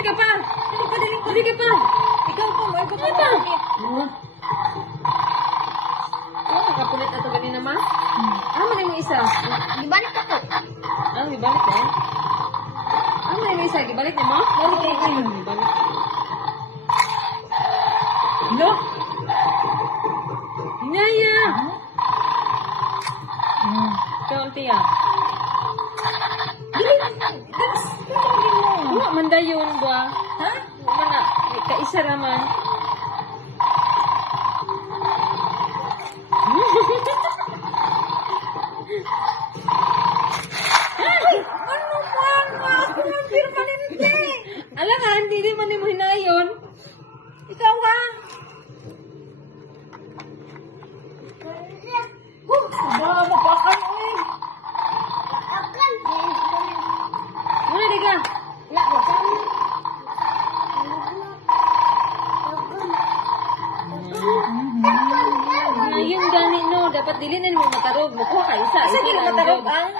Dali ka pa. Dali ka pa. Ikaw po, may ko pa. Oh, nakapulit na ito ganina, ma? Mali mo isa. Gibalik ako. Gibalik eh. Mali mo isa. Gibalik niya, ma? Balik kayo. Gibalik. No? Hinaya! Kaunti ah. Wala man dayon ba? Ha? Wala na. Kaisa raman. Ano ba? Permanente. Alam nga, hindi man mo hinayon. Ikaw ha? Aba, mapakan eh. Mapakan? Muna, di ka. Ya, mapakan. Ngayon gani no, dapat dilinin mo matarog mo ko kaisa. Asa di na matarog ang?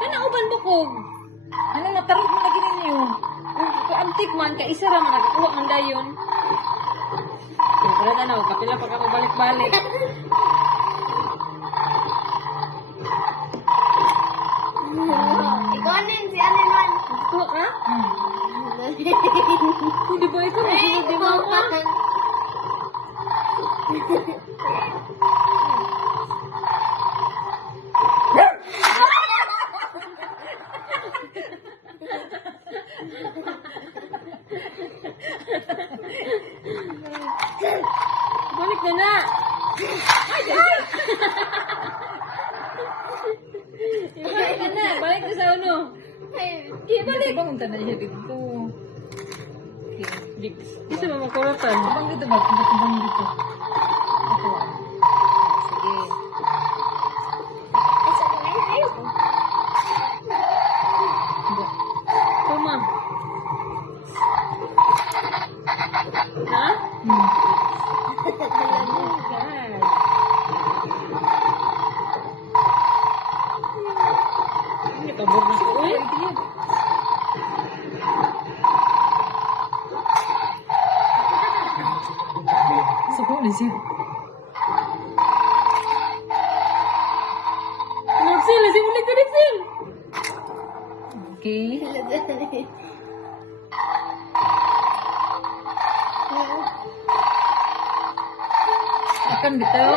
Kanauban mo ko. Ano matarog mo na ginin niyo? Antik man, kaisa raman nakakuha man dayon. Pero na kapila pa ka mabalik-balik. Ikaw din, si ano man. Ito ka? Hindi ba ikaw masunod di mama? Balik na na! Balik na na! Balik na sa uno! Balik! Bang unta na siya dito. Isa ba makuratan? Bang dito ba? Bang dito. Ako ah. Sige. Tuma. Ha? Ini kabur na ko eh. Suko di sini. Nagsil, si ulit ka nagsil. Okay. Akan bitaw.